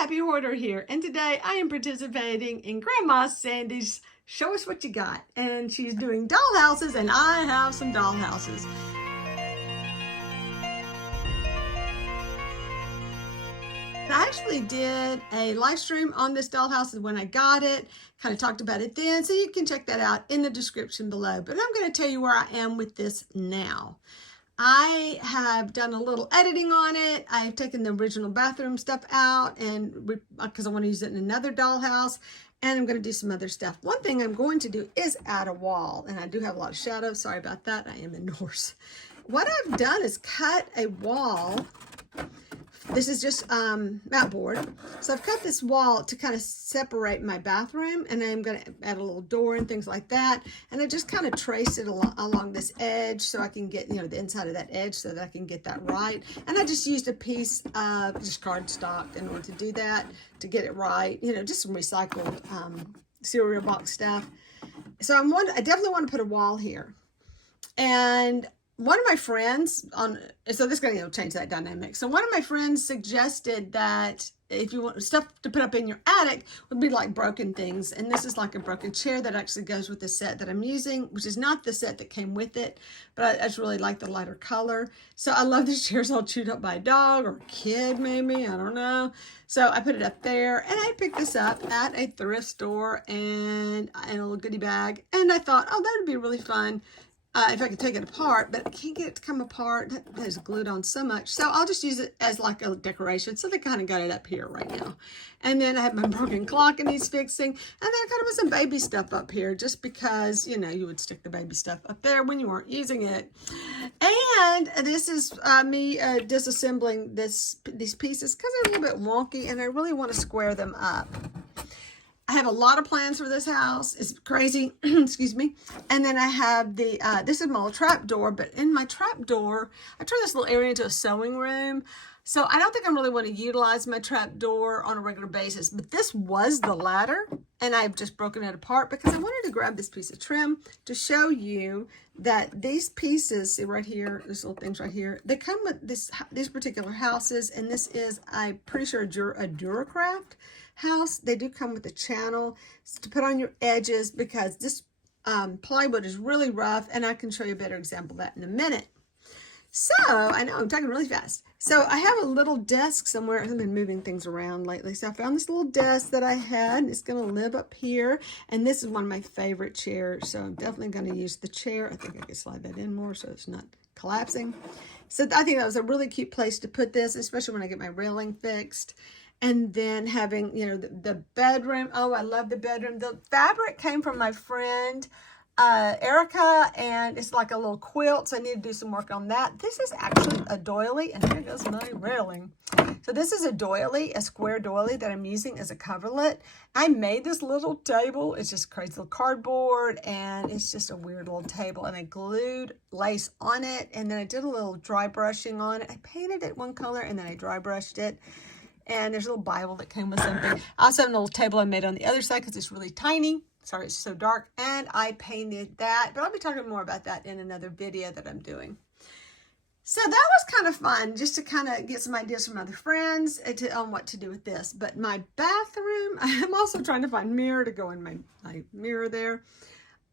Happy Hoarder here, and today I am participating in Grandma Sandy's Show Us What You Got, and she's doing dollhouses, and I have some dollhouses. I actually did a live stream on this dollhouse when I got it, kind of talked about it then, so you can check that out in the description below. But I'm going to tell you where I am with this now. I have done a little editing on it. I've taken the original bathroom stuff out and because I want to use it in another dollhouse, and I'm going to do some other stuff. One thing I'm going to do is add a wall, and I do have a lot of shadows. Sorry about that. I am indoors. What I've done is cut a wall. This is just mat board. So I've cut this wall to kind of separate my bathroom, and I'm going to add a little door and things like that. And I just kind of traced it along this edge so I can get, the inside of that edge so that I can get that right. And I just used a piece of just cardstock in order to do that, to get it right. Just some recycled cereal box stuff. So I definitely want to put a wall here. And one of my friends so this is going to change that dynamic. So one of my friends suggested that if you want stuff to put up in your attic would be like broken things. And this is like a broken chair that actually goes with the set that I'm using, which is not the set that came with it, but I just really like the lighter color. So I love this chair's all chewed up by a dog or a kid maybe, I don't know. So I put it up there, and I picked this up at a thrift store and in a little goodie bag. And I thought, oh, that would be really fun. If I could take it apart, but I can't get it to come apart. That is glued on so much. So I'll just use it as like a decoration. So they kind of got it up here right now. And then I have my broken clock it needs fixing. And then I kind of put some baby stuff up here just because, you would stick the baby stuff up there when you weren't using it. And this is me disassembling these pieces because they're a little bit wonky and I really want to square them up. I have a lot of plans for this house. It's crazy, excuse me. And then I have this is my little trap door, but in my trap door, I turned this little area into a sewing room. So I don't think I really want to utilize my trap door on a regular basis, but this was the ladder, and I've just broken it apart because I wanted to grab this piece of trim to show you that these pieces, see right here, these little things right here, they come with these particular houses, and this is, I'm pretty sure, a Dura Craft house. They do come with a channel to put on your edges because this plywood is really rough, and I can show you a better example of that in a minute. So, I know I'm talking really fast. So I have a little desk somewhere. I've been moving things around lately. So I found this little desk that I had. It's going to live up here. And this is one of my favorite chairs. So I'm definitely going to use the chair. I think I can slide that in more so it's not collapsing. So I think that was a really cute place to put this, especially when I get my railing fixed. And then having, the bedroom. Oh, I love the bedroom. The fabric came from my friend Erica, and it's like a little quilt, so I need to do some work on that. This is actually a doily, and here goes my railing. So this is a doily, a square doily that I'm using as a coverlet. I made this little table. It's just crazy little cardboard, and it's just a weird little table, and I glued lace on it, and then I did a little dry brushing on it. I painted it one color, and then I dry brushed it. And there's a little Bible that came with something. I also have a little table I made on the other side because it's really tiny. Sorry, it's so dark. And I painted that. But I'll be talking more about that in another video that I'm doing. So that was kind of fun, just to kind of get some ideas from other friends on what to do with this. But my bathroom, I'm also trying to find a mirror to go in my mirror there.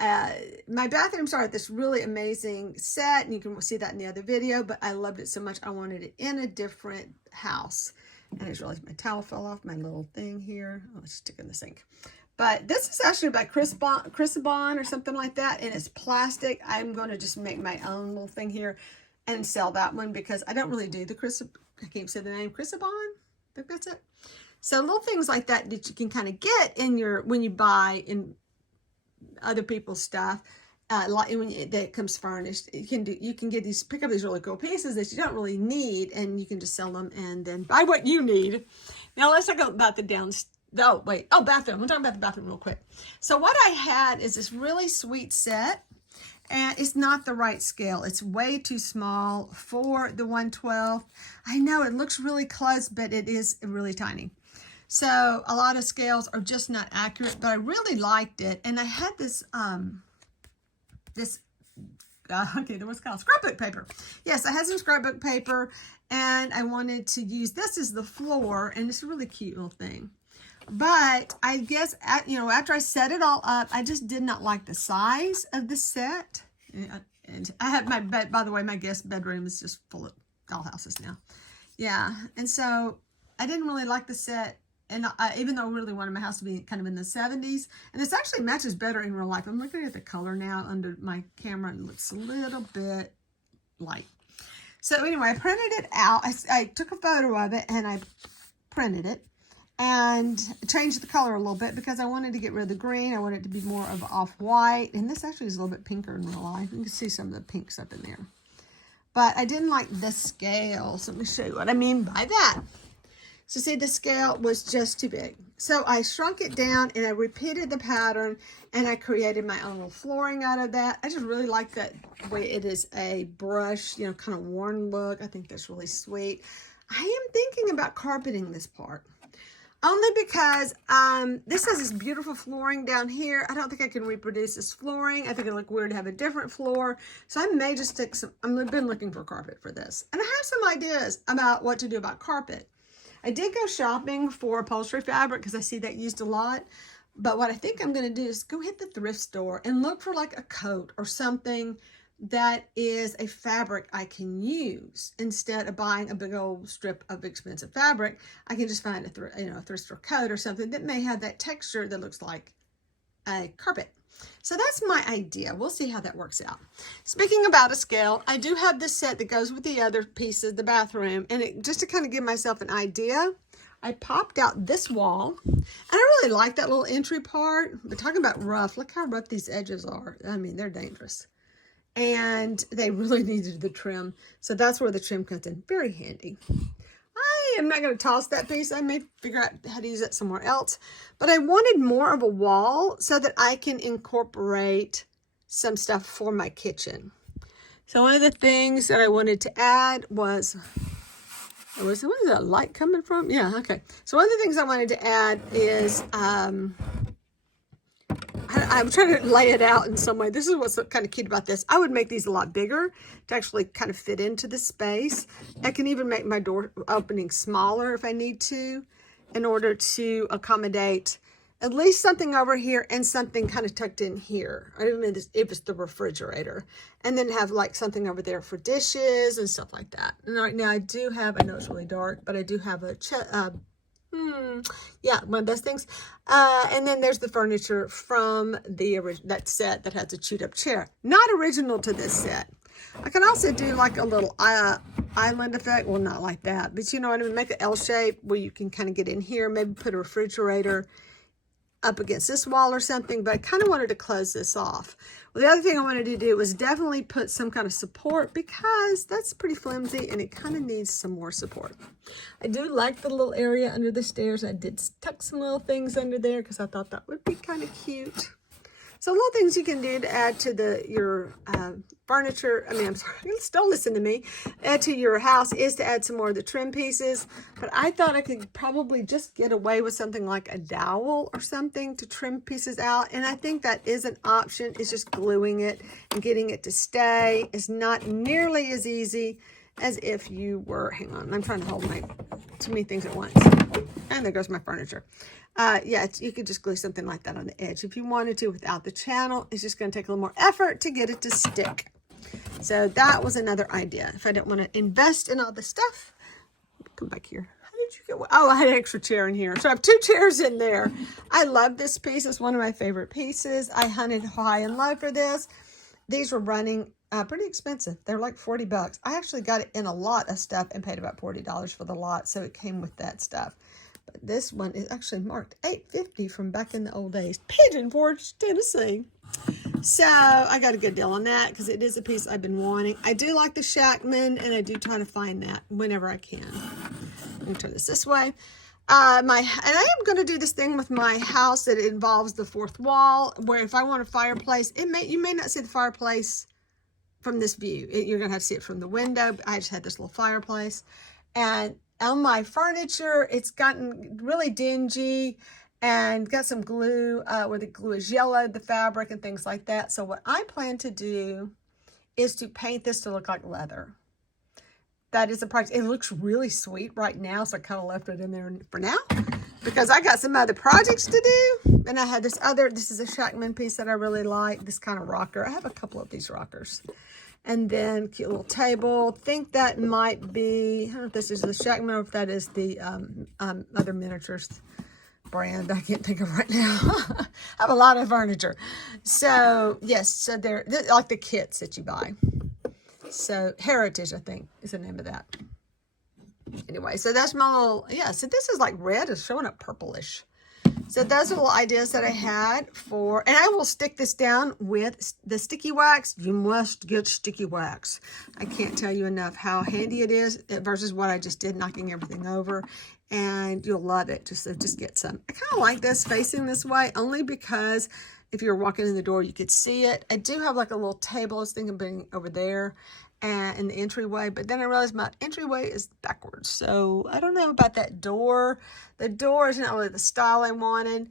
My bathroom started this really amazing set, and you can see that in the other video, but I loved it so much I wanted it in a different house. And I just realized my towel fell off my little thing here. Oh, it's stuck in the sink. But this is actually by Crisabon or something like that, and it's plastic. I'm going to just make my own little thing here and sell that one because I don't really do the I can't say the name, Crisabon? I think that's it. So little things like that you can kind of get in when you buy in other people's stuff. That comes furnished, you can pick up these really cool pieces that you don't really need, and you can just sell them and then buy what you need. Now let's talk about the bathroom. I'm talking about the bathroom real quick. So what I had is this really sweet set, and it's not the right scale. It's way too small for the 1/12. I know it looks really close, but it is really tiny. So a lot of scales are just not accurate, but I really liked it. And I had this what's it called? Scrapbook paper. Yes, I had some scrapbook paper, and I wanted to use this as the floor, and it's a really cute little thing. But I guess, after I set it all up, I just did not like the size of the set. And I have my bed, by the way, my guest bedroom is just full of dollhouses now. Yeah, and so I didn't really like the set. And even though I really wanted my house to be kind of in the 70s, and this actually matches better in real life. I'm looking at the color now under my camera, and it looks a little bit light. So anyway, I printed it out. I took a photo of it, and I printed it and changed the color a little bit because I wanted to get rid of the green. I wanted it to be more of off-white, and this actually is a little bit pinker in real life. You can see some of the pinks up in there. But I didn't like the scale, so let me show you what I mean by that. So see, the scale was just too big. So I shrunk it down, and I repeated the pattern, and I created my own little flooring out of that. I just really like that way it is a brush, kind of worn look. I think that's really sweet. I am thinking about carpeting this part. Only because this has this beautiful flooring down here. I don't think I can reproduce this flooring. I think it'd look weird to have a different floor. So I may just take some, I've been looking for carpet for this. And I have some ideas about what to do about carpet. I did go shopping for upholstery fabric because I see that used a lot. But what I think I'm going to do is go hit the thrift store and look for like a coat or something that is a fabric I can use. Instead of buying a big old strip of expensive fabric, I can just find a thrift store coat or something that may have that texture that looks like a carpet. So that's my idea. We'll see how that works out. Speaking about a scale, I do have this set that goes with the other pieces, the bathroom, and just to kind of give myself an idea, I popped out this wall, and I really like that little entry part. But talking about rough, look how rough these edges are. I mean, they're dangerous. And they really needed the trim. So that's where the trim comes in. Very handy. I am not going to toss that piece. I may figure out how to use it somewhere else. But I wanted more of a wall so that I can incorporate some stuff for my kitchen. So one of the things that I wanted to add was what is that light coming from? Yeah, okay. So one of the things I wanted to add is I'm trying to lay it out in some way. This is what's kind of cute about this. I would make these a lot bigger to actually kind of fit into the space. I can even make my door opening smaller if I need to in order to accommodate at least something over here and something kind of tucked in here. I don't know if it's the refrigerator. And then have like something over there for dishes and stuff like that. And right now I do have, I know it's really dark, but I do have a yeah, one of those things. And then there's the furniture from that set that has a chewed up chair. Not original to this set. I can also do like a little island effect. Well, not like that, but you know what I mean? Make an L shape where you can kind of get in here. Maybe put a refrigerator up against this wall or something, but I kind of wanted to close this off. Well, the other thing I wanted to do was definitely put some kind of support because that's pretty flimsy and it kind of needs some more support. I do like the little area under the stairs. I did tuck some little things under there because I thought that would be kind of cute. So little things you can do to add to your furniture. I mean, I'm sorry, don't listen to me. Add to your house is to add some more of the trim pieces. But I thought I could probably just get away with something like a dowel or something to trim pieces out. And I think that is an option. It's just gluing it and getting it to stay. It's not nearly as easy as if you were, hang on, I'm trying to hold my too many things at once. And there goes my furniture. Yeah, you could just glue something like that on the edge if you wanted to without the channel. It's just going to take a little more effort to get it to stick. So that was another idea. If I didn't want to invest in all the stuff, come back here. How did you get? Oh, I had an extra chair in here. So I have 2 chairs in there. I love this piece. It's one of my favorite pieces. I hunted high and low for this. These were running pretty expensive. They're like 40 bucks. I actually got it in a lot of stuff and paid about $40 for the lot. So it came with that stuff. But this one is actually marked $8.50 from back in the old days. Pigeon Forge, Tennessee. So I got a good deal on that because it is a piece I've been wanting. I do like the Shackman, and I do try to find that whenever I can. Let me turn this way. And I am going to do this thing with my house that involves the 4th wall, where if I want a fireplace, you may not see the fireplace from this view. You're going to have to see it from the window. I just had this little fireplace. And on my furniture, it's gotten really dingy and got some glue where the glue is yellowed, the fabric and things like that. So what I plan to do is to paint this to look like leather. that is a project. It looks really sweet right now, so I kind of left it in there for now because I got some other projects to do. And I had this is a Shackman piece that I really like, this kind of rocker. I have a couple of these rockers. And then cute little table. Think that might be, I don't know if this is the Shackman or if that is the other miniatures brand I can't think of right now. I have a lot of furniture. So, yes, so they're like the kits that you buy. So, Heritage, I think, is the name of that. Anyway, so that's my little, yeah, so this is like red. It's showing up purplish. So those are little ideas that I had for, and I will stick this down with the sticky wax. You must get sticky wax. I can't tell you enough how handy it is versus what I just did, knocking everything over. And you'll love it. Just get some. I kind of like this facing this way only because if you're walking in the door, you could see it. I do have like a little table I was thinking of putting over there and in the entryway, but then I realized my entryway is backwards. So I don't know about that door. The door is not really the style I wanted.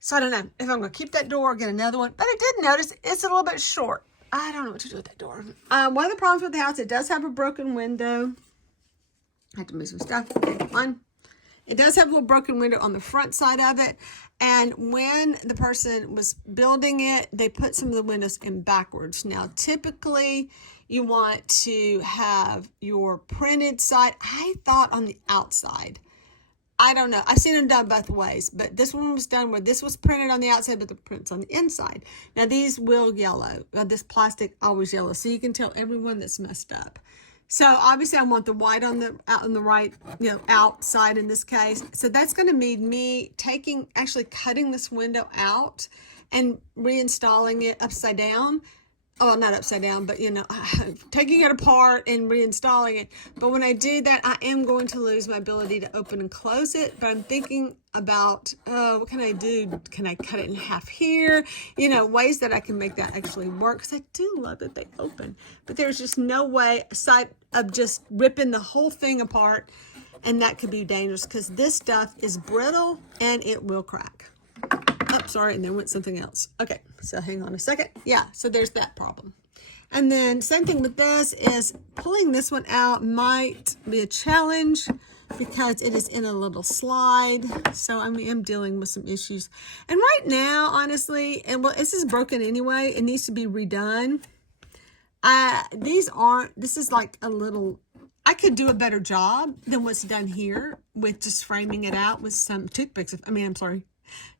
So I don't know if I'm going to keep that door or get another one. But I did notice it's a little bit short. I don't know what to do with that door. One of the problems with the house, it does have a broken window. I have to move some stuff. Okay, one. It does have a little broken window on the front side of it. And when the person was building it, they put some of the windows in backwards. Now, typically, you want to have your printed side, I thought, on the outside. I don't know. I've seen them done both ways, but this one was done where this was printed on the outside, but the print's on the inside. Now, these will yellow. This plastic always yellow, so you can tell everyone that's messed up. So obviously I want the white on the right, outside in this case. So that's going to mean me actually cutting this window out and reinstalling it upside down. Oh, not upside down, but taking it apart and reinstalling it. But when I do that, I am going to lose my ability to open and close it. But I'm thinking about, what can I do? Can I cut it in half here? Ways that I can make that actually work. Because I do love that they open. But there's just no way aside of just ripping the whole thing apart. And that could be dangerous because this stuff is brittle and it will crack. Oh, sorry, and there went something else. Okay, so hang on a second. Yeah, so there's that problem. And then same thing with this is pulling this one out might be a challenge because it is in a little slide. So I am dealing with some issues. And right now, honestly, this is broken anyway. It needs to be redone. This is like a little, I could do a better job than what's done here with just framing it out with some toothpicks.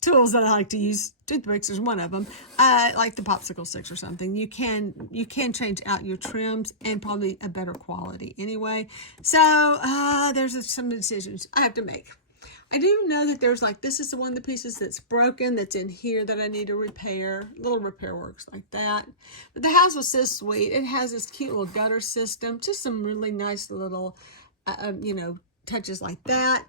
Tools that I like to use. Toothpicks is one of them. Like the popsicle sticks or something. You can change out your trims and probably a better quality anyway. So there's some decisions I have to make. I do know that there's this is one of the pieces that's broken that's in here that I need to repair. Little repair works like that. But the house was so sweet. It has this cute little gutter system. Just some really nice little, touches like that.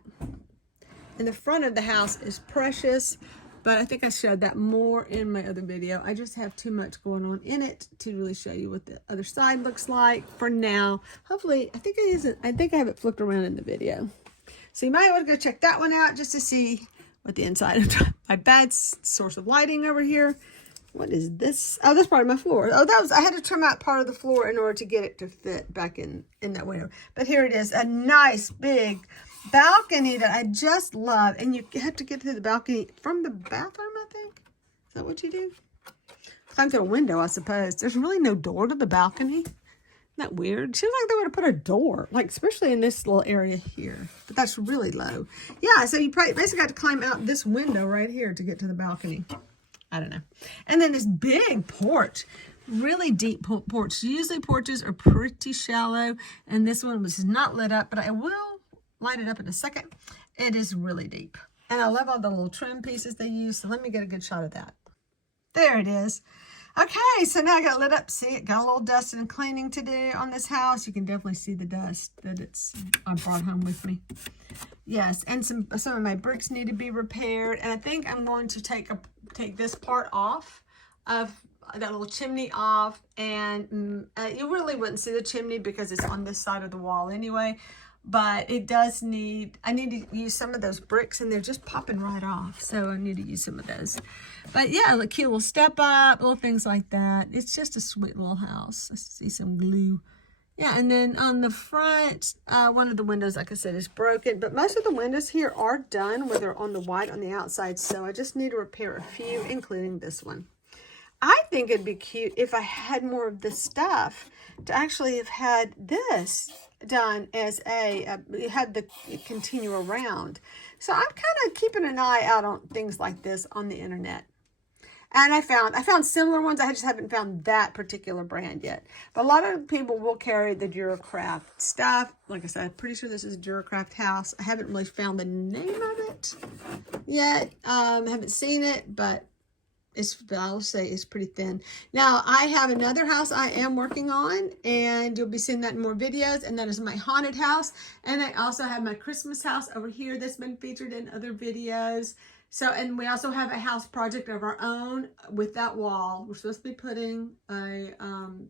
And the front of the house is precious, but I think I showed that more in my other video. I just have too much going on in it to really show you what the other side looks like for now. Hopefully, I think I have it flipped around in the video. So you might want to go check that one out just to see what the inside of my bad source of lighting over here. What is this? Oh, that's part of my floor. Oh, I had to trim out part of the floor in order to get it to fit back in that window. But here it is, a nice big balcony that I just love. And you have to get to the balcony from the bathroom, I think. Is that what you do? Climb through a window, I suppose. There's really no door to the balcony. Isn't that weird? Seems like they would have put a door, especially in this little area here. But that's really low. Yeah, so you basically got to climb out this window right here to get to the balcony. I don't know. And then this big porch. Really deep porch. Usually porches are pretty shallow. And this one was not lit up, but I will light it up in a second. It is really deep. And I love all the little trim pieces they use. So let me get a good shot of that. There it is. Okay, so now I got it lit up. See, it got a little dusting and cleaning to do on this house. You can definitely see the dust that I brought home with me. Yes, and some of my bricks need to be repaired. And I think I'm going to take this part off of that little chimney off. And you really wouldn't see the chimney because it's on this side of the wall anyway. But I need to use some of those bricks and they're just popping right off. So I need to use some of those. But yeah, a cute little step up, little things like that. It's just a sweet little house. I see some glue. Yeah, and then on the front, one of the windows, like I said, is broken. But most of the windows here are done, where they're on the white on the outside. So I just need to repair a few, including this one. I think it'd be cute if I had more of this stuff to actually have had this done as had the continue around. So I'm kind of keeping an eye out on things like this on the internet. And I found similar ones. I just haven't found that particular brand yet. But a lot of people will carry the Dura Craft stuff. Like I said, I'm pretty sure this is a Dura Craft house. I haven't really found the name of it yet. Haven't seen it, but I'll say it's pretty thin. Now, I have another house I am working on, and you'll be seeing that in more videos, and that is my haunted house. And I also have my Christmas house over here that's been featured in other videos. So, and we also have a house project of our own with that wall. We're supposed to be putting a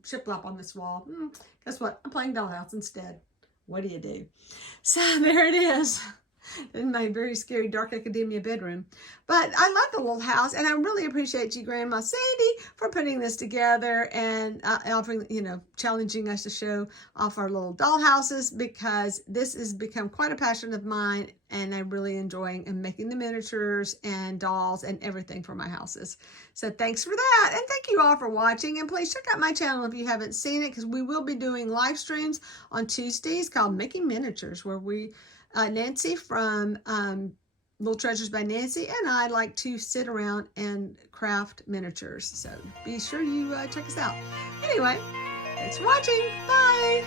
shiplap on this wall. Guess what? I'm playing Dollhouse instead. What do you do? So there it is. In my very scary dark academia bedroom. But I love the little house, and I really appreciate you, Grandma Sandy, for putting this together and offering, challenging us to show off our little doll houses, because this has become quite a passion of mine, and I'm really enjoying making the miniatures and dolls and everything for my houses. So thanks for that, and thank you all for watching, and please check out my channel if you haven't seen it, because we will be doing live streams on Tuesdays called Making Miniatures, where Nancy from Little Treasures by Nancy and I like to sit around and craft miniatures. So be sure you check us out. Anyway, thanks for watching. Bye.